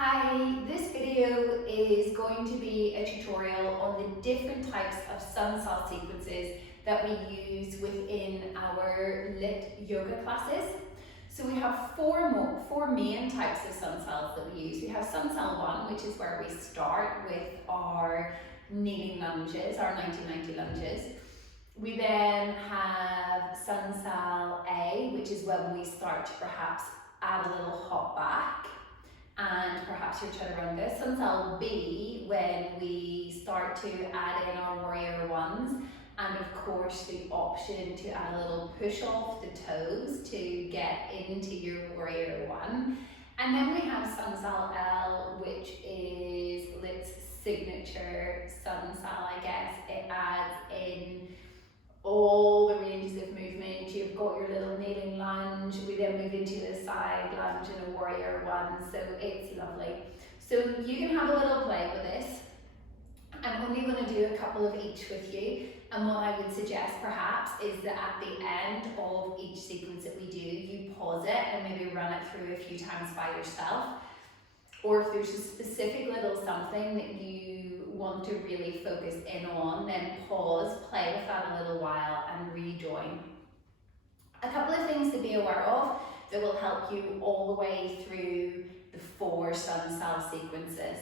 Hi, this video is going to be a tutorial on the different types of SunSal sequences that we use within our lit yoga classes. So we have four main types of SunSals that we use. We have Sunsal 1, which is where we start with our kneeling lunges, our 90-90 lunges. We then have Sunsal A, which is when we start to perhaps add a little hop back and perhaps your chaturanga. Sunsal B, when we start to add in our warrior ones, and of course the option to add a little push off the toes to get into your warrior one. And then we have Sunsal L, which is LYT's signature Sunsal, I guess. It adds in all the ranges of movement. You've got your little kneeling lunge, we then move into the side lunge and a warrior one, so it's lovely. So you can have a little play with this. I'm only going to do a couple of each with you, and what I would suggest perhaps is that at the end of each sequence that we do, you pause it and maybe run it through a few times by yourself. Or if there's a specific little something that you want to really focus in on, then pause, play with that a little while and rejoin. A couple of things to be aware of that will help you all the way through the 4 Sunsal sequences.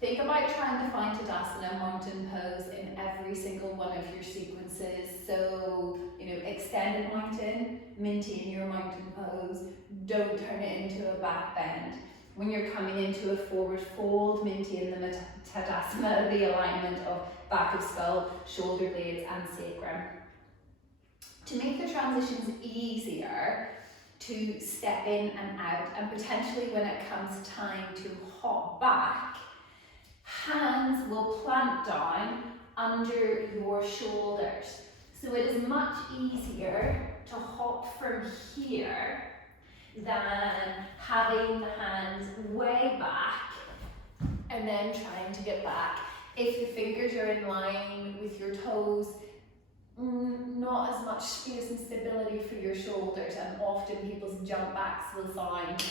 Think about trying to find Tadasana mountain pose in every single one of your sequences. So, extended mountain, maintain your mountain pose, don't turn it into a back bend. When you're coming into a forward fold, maintain the Tadasana, the alignment of back of skull, shoulder blades and sacrum. To make the transitions easier to step in and out, and potentially when it comes time to hop back, hands will plant down under your shoulders. So it is much easier to hop from here than having the hands way back and then trying to get back. If the fingers are in line with your toes, not as much space and stability for your shoulders, and often people's jump backs will sound,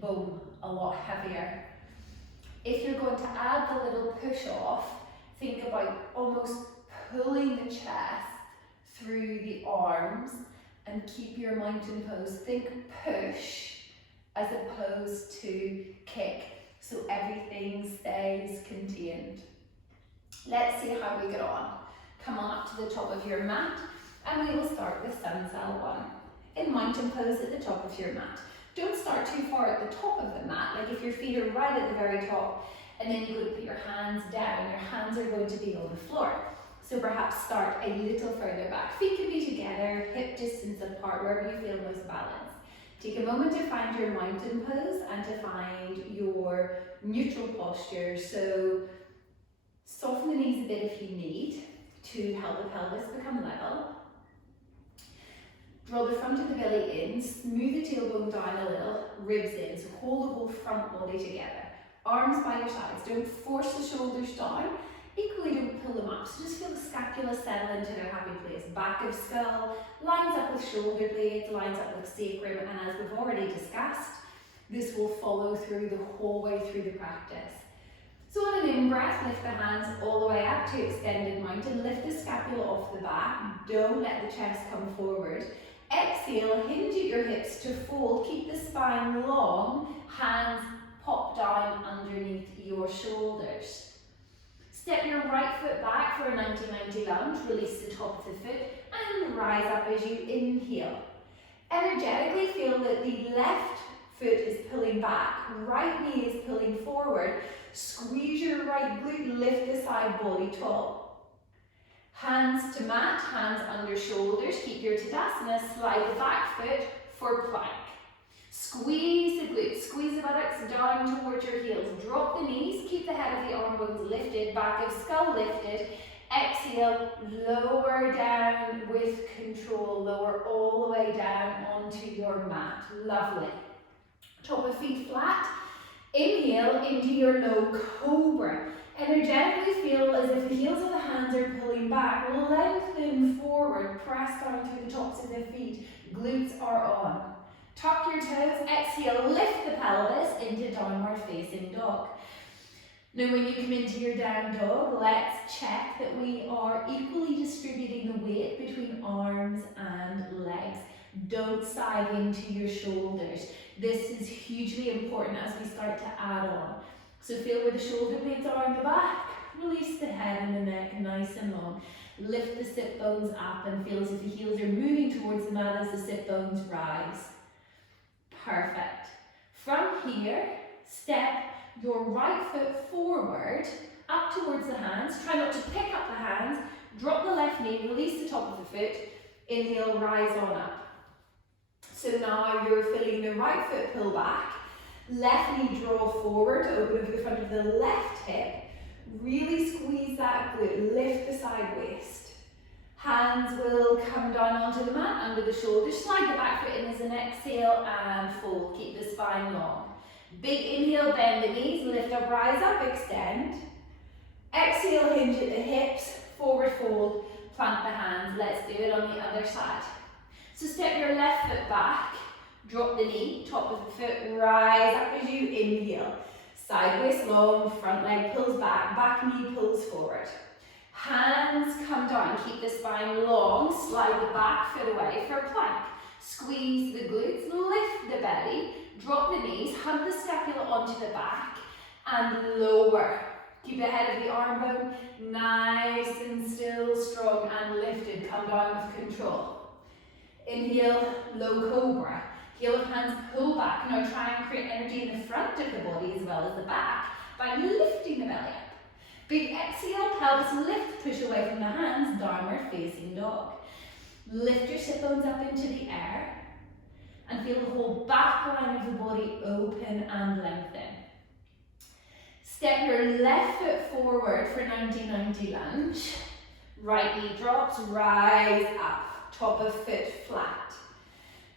boom, a lot heavier. If you're going to add the little push off, think about almost pulling the chest through the arms and keep your mountain pose. Think push as opposed to kick, so everything stays contained. Let's see how we get on. Come on up to the top of your mat, and we will start with Sunsal 1. In mountain pose at the top of your mat. Don't start too far at the top of the mat, like if your feet are right at the very top, and then you would put your hands down, your hands are going to be on the floor. So perhaps start a little further back. Feet can be together, hip distance apart, wherever you feel most balanced. Take a moment to find your mountain pose and to find your neutral posture. So soften the knees a bit if you need to help the pelvis become level. Draw the front of the belly in, smooth the tailbone down a little, ribs in, so hold the whole front body together. Arms by your sides, don't force the shoulders down, equally don't pull them up, so just feel the scapula settle into their happy place. Back of skull lines up with shoulder blades, lines up with sacrum, and as we've already discussed, this will follow through the whole way through the practice. So on an in-breath, lift the hands all the way up to extended mountain, lift the scapula off the back, don't let the chest come forward. Exhale, hinge at your hips to fold, keep the spine long, hands pop down underneath your shoulders. Step your right foot back for a 90-90 lunge, release the top of the foot and rise up as you inhale. Energetically feel that the left foot is pulling back, right knee is pulling forward, squeeze your right glute, lift the side body tall. Hands to mat, hands under shoulders, keep your Tadasana, slide the back foot for plank. Squeeze the glutes, squeeze the buttocks down towards your heels, drop the knees, keep the head of the arm bones lifted, back of skull lifted. Exhale, lower down with control, lower all the way down onto your mat. Lovely. Top of feet flat. Inhale into your low cobra. Energetically feel as if the heels of the hands are pulling back. Lengthen forward, press down through the tops of the feet. Glutes are on. Tuck your toes, exhale, lift the pelvis into downward facing dog. Now when you come into your down dog, let's check that we are equally distributing the weight between arms and legs. Don't sag into your shoulders. This is hugely important as we start to add on. So feel where the shoulder blades are in the back, release the head and the neck nice and long. Lift the sit bones up and feel as if the heels are moving towards the mat as the sit bones rise. Perfect. From here, step your right foot forward, up towards the hands. Try not to pick up the hands. Drop the left knee, release the top of the foot. Inhale, rise on up. So now you're feeling the right foot pull back. Left knee draw forward to open over the front of the left hip. Really squeeze that glute, lift the side waist. Hands will come down onto the mat, under the shoulders. Slide the back foot in as an exhale and fold. Keep the spine long. Big inhale, bend the knees, lift up, rise up, extend. Exhale, hinge at the hips, forward fold, plant the hands. Let's do it on the other side. So step your left foot back, drop the knee, top of the foot, rise up as you inhale. Side waist long, front leg pulls back, back knee pulls forward. Hands come down, keep the spine long, slide the back foot away for a plank. Squeeze the glutes, lift the belly, drop the knees, hug the scapula onto the back, and lower. Keep the head of the arm bone nice and still, strong and lifted. Come down with control. Inhale, low cobra. Heel of hands pull back. Now try and create energy in the front of the body as well as the back by lifting the belly up. Big exhale, pelvis lift, push away from the hands, downward facing dog. Lift your sit bones up into the air and feel the whole back line of the body open and lengthen. Step your left foot forward for 90-90 lunge. Right knee drops, rise up, top of foot flat.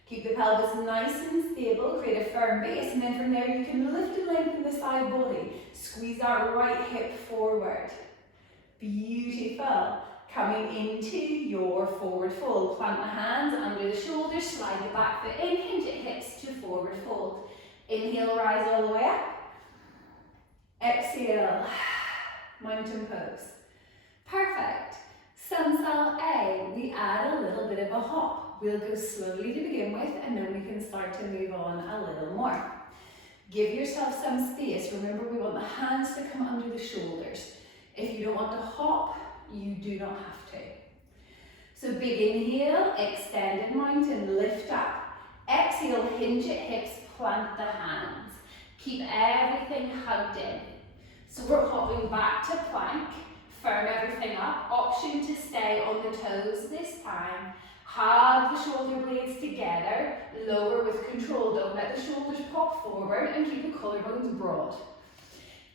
Keep the pelvis nice and stable, create a firm base, and then from there you can lift and lengthen the side body. Squeeze that right hip forward. Beautiful. Coming into your forward fold. Plant the hands under the shoulders, slide the back foot in, hinge at hips to forward fold. Inhale, rise all the way up. Exhale, mountain pose. Perfect. Sunsal A, we add a little bit of a hop. We'll go slowly to begin with, and then we can start to move on a little more. Give yourself some space. Remember, we want the hands to come under the shoulders. If you don't want to hop, you do not have to. So big inhale, extended mountain, lift up. Exhale, hinge at hips, plant the hands. Keep everything hugged in. So we're hopping back to plank. Firm everything up. Option to stay on the toes this time. Hug the shoulder blades together. Lower with control. Don't let the shoulders pop forward and keep the collarbones broad.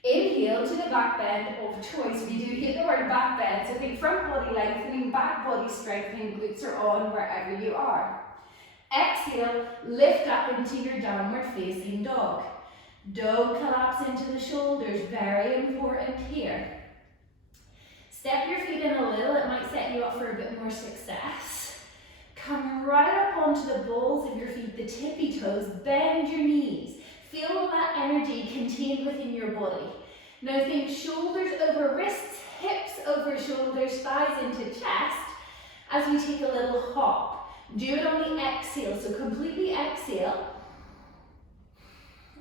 Inhale to the back bend of choice. We do hit the word back bend, so think front body lengthening, back body strengthening, glutes are on wherever you are. Exhale, lift up into your downward facing dog. Don't collapse into the shoulders, very important here. Step your feet in a little, it might set you up for a bit more success. Come right up onto the balls of your feet, the tippy toes, bend your knees. Feel all that energy contained within your body. Now think shoulders over wrists, hips over shoulders, thighs into chest as we take a little hop. Do it on the exhale, so completely exhale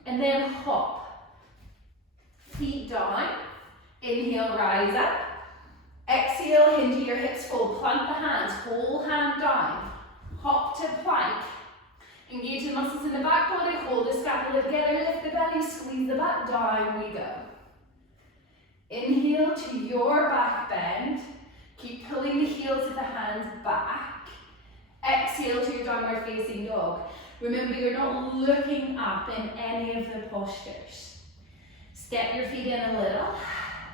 and then hop. Feet down, inhale, rise up. Exhale, hinge your hips, fold, plant the hands, whole hand down. Hop to plank. Engage the muscles in the back body, hold the scapula together, lift the belly, squeeze the back, down we go. Inhale to your back bend. Keep pulling the heels of the hands back. Exhale to your downward facing dog. Remember, you're not looking up in any of the postures. Step your feet in a little,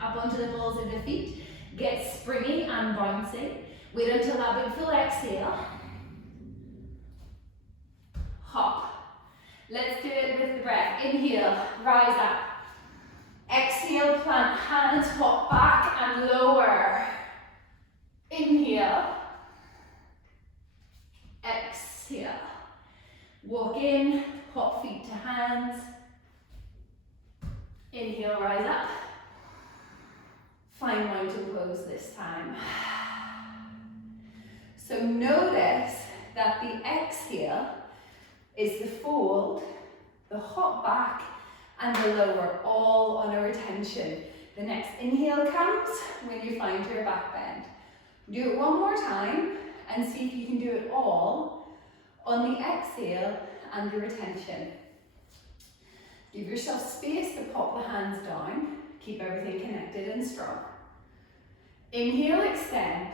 up onto the balls of the feet. Get springy and bouncing. Wait until that big full exhale. Hop. Let's do it with the breath. Inhale, rise up. Exhale, plant hands, hop back and lower. Inhale. Exhale. Walk in, hop feet to hands. Inhale, rise up. Find mountain pose this time. So notice that the exhale is the fold, the hop back, and the lower, all on a retention. The next inhale comes when you find your back bend. Do it one more time and see if you can do it all on the exhale and the retention. Give yourself space to pop the hands down. Keep everything connected and strong. Inhale, extend.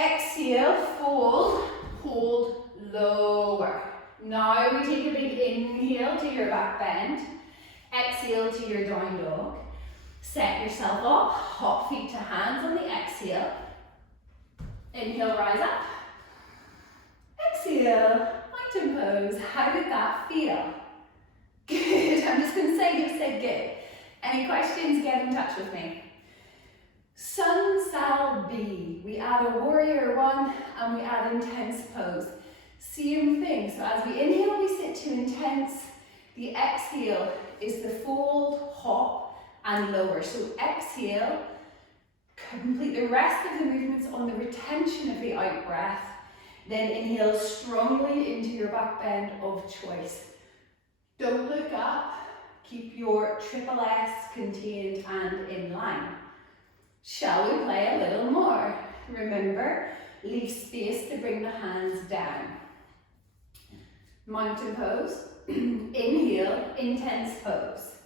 Exhale, fold, hold, lower. Now we take a big inhale to your back bend. Exhale to your down dog. Set yourself up, hop feet to hands on the exhale. Inhale, rise up. Exhale, mountain pose. How did that feel? Good. I'm just going to say you said good. Any questions, get in touch with me. SunSal B. We add a warrior one and we add intense pose. Same thing. So as we inhale, we sit to intense. The exhale is the fold, hop, and lower. So exhale, complete the rest of the movements on the retention of the out breath. Then inhale strongly into your back bend of choice. Don't look up. Keep your triple S contained and in line. Shall we play a little more? Remember, leave space to bring the hands down. Mountain pose. Inhale, intense pose.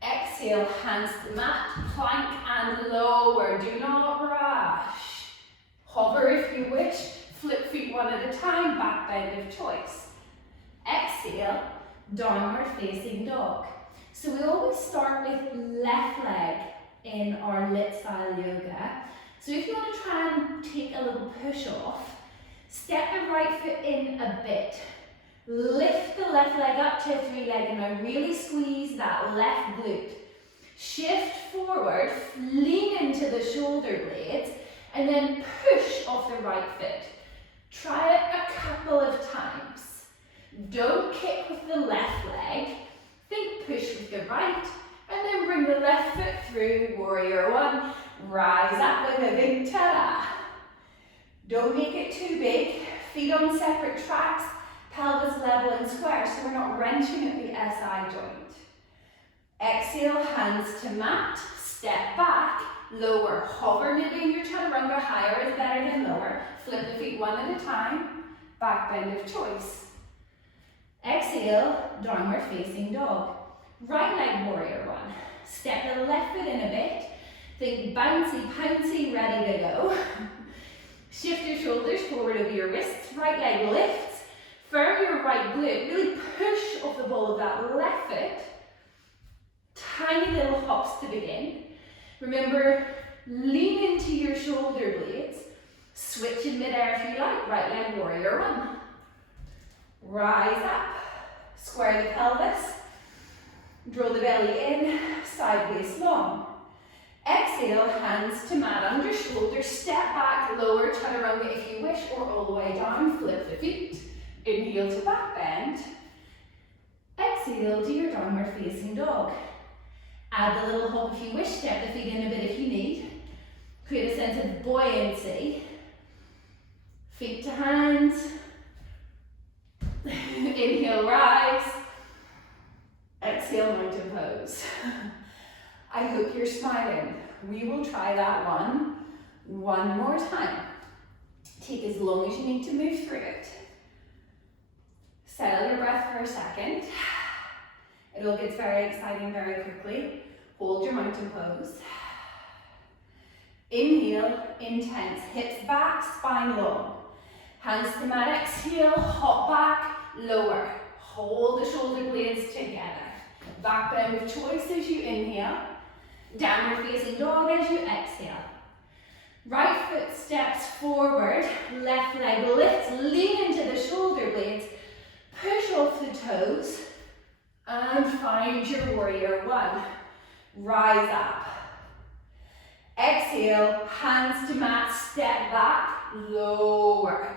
Exhale, hands to mat, plank and lower. Do not rush. Hover if you wish. Flip feet one at a time, back bend of choice. Exhale, downward facing dog. So we always start with left leg in our lit style yoga. So if you want to try and take a little push off, step the right foot in a bit. Lift the left leg up to a three leg and now really squeeze that left glute. Shift forward, lean into the shoulder blades and then push off the right foot. Try it a couple of times. Don't kick with the left leg. Think push with the right and then bring the left foot through, warrior one. Rise up with a big ta-da. Don't make it too big. Feet on separate tracks, pelvis level and square so we're not wrenching at the SI joint. Exhale, hands to mat, step back, lower, hover maybe in your chaturanga, higher is better than lower. Flip the feet one at a time, back bend of choice. Exhale, downward facing dog. Right leg warrior one. Step the left foot in a bit. Think bouncy, pouncy, ready to go. Shift your shoulders forward over your wrists. Right leg lifts. Firm your right glute. Really push off the ball of that left foot. Tiny little hops to begin. Remember, lean into your shoulder blades. Switch in midair if you like. Right leg warrior one. Rise up. Square the pelvis. Draw the belly in. Sideways long. Exhale, hands to mat under shoulder. Step back, lower chaturanga if you wish, or all the way down. Flip the feet. Inhale to back bend. Exhale to your downward facing dog. Add the little hop if you wish. Step the feet in a bit if you need. Create a sense of buoyancy. Feet to hands. Inhale, rise. Exhale, mountain pose. I hope you're smiling. We will try that one more time. Take as long as you need to move through it. Settle your breath for a second. It all gets very exciting very quickly. Hold your mountain pose. Inhale, intense. Hips back, spine long. Hands to mat, exhale, hop back, lower. Hold the shoulder blades together. Back bend of choice as you inhale. Downward facing dog as you exhale. Right foot steps forward, left leg lifts, lean into the shoulder blades, push off the toes, and find your warrior one. Rise up. Exhale, hands to mat, step back, lower.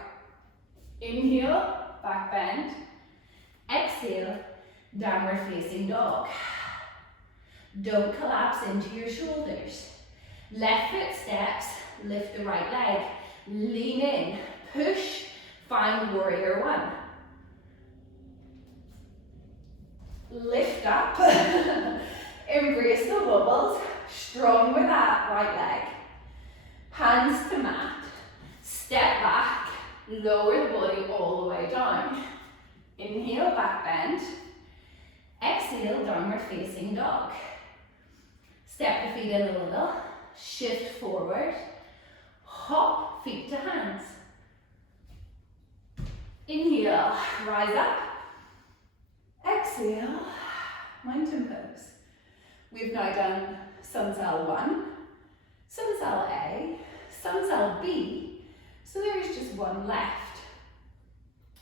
Inhale, back bend. Exhale, downward facing dog. Don't collapse into your shoulders. Left foot steps, lift the right leg. Lean in, push, find warrior one. Lift up, embrace the wobbles, strong with that right leg. Hands to mat, step back, lower the body all the way down. Inhale, back bend. Exhale, downward facing dog. Step the feet in a little, shift forward, hop, feet to hands. Inhale, rise up. Exhale, mountain pose. We've now done Sunsal 1, Sunsal A, Sunsal B, so there's just one left.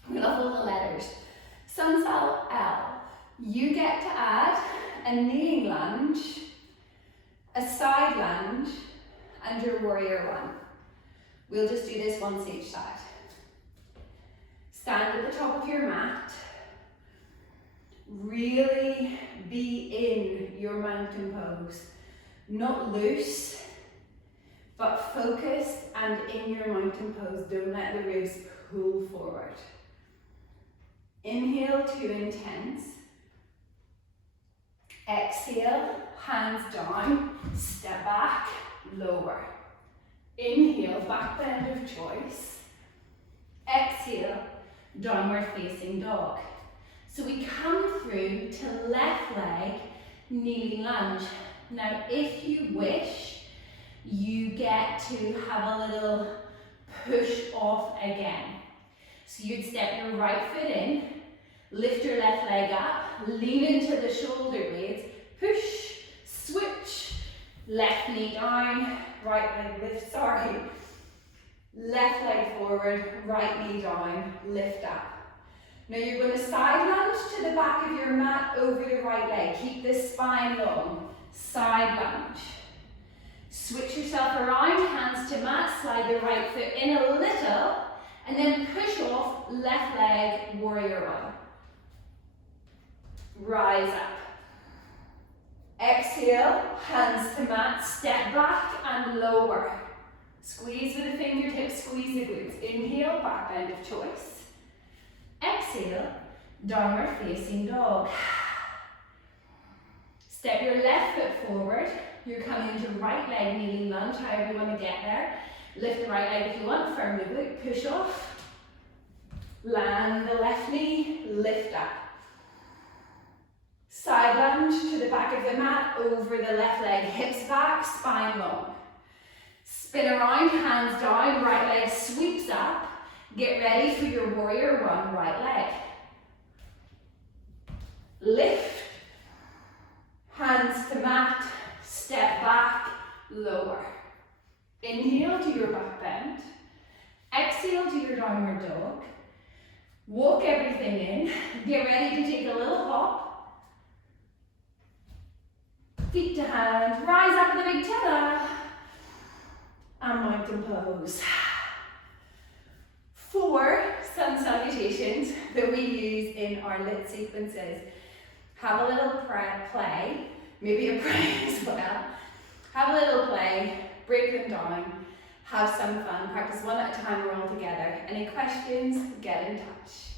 We love all the letters. Sunsal L, you get to add a kneeling lunge, a side lunge, and your warrior one. We'll just do this once each side. Stand at the top of your mat. Really be in your mountain pose. Not loose, but focused and in your mountain pose. Don't let the ribs pull forward. Inhale to intense. Exhale, hands down, step back, lower. Inhale, back bend of choice. Exhale, downward facing dog. So we come through to left leg, kneeling lunge. Now, if you wish, you get to have a little push off again. So you'd step your right foot in, lift your left leg up, lean into the shoulder blades, push, switch, left knee down, right leg lift, left leg forward, right knee down, lift up. Now you're going to side lunge to the back of your mat over the right leg. Keep this spine long. Side lunge. Switch yourself around, hands to mat, slide the right foot in a little, and then push off left leg, warrior one. Rise up. Exhale, hands to mat, step back and lower. Squeeze with the fingertips, squeeze the glutes. Inhale, back bend of choice. Exhale, downward facing dog. Step your left foot forward. You're coming into right leg kneeling lunge, however you want to get there. Lift the right leg if you want, firm the glute, push off. Land the left knee, lift up. Side lunge to the back of the mat, over the left leg, hips back, spine long. Spin around, hands down, right leg sweeps up. Get ready for your warrior one, right leg. Lift, hands to mat, step back, lower. Inhale to your back bend. Exhale to your downward dog. Walk everything in. Get ready to take a little hop. Feet to hand, rise up with a big tether. And mountain pose. 4 sun salutations that we use in our lit sequences. Have a little play, maybe a pray as well. Have a little play, break them down, have some fun, practice one at a time, we're all together. Any questions, get in touch.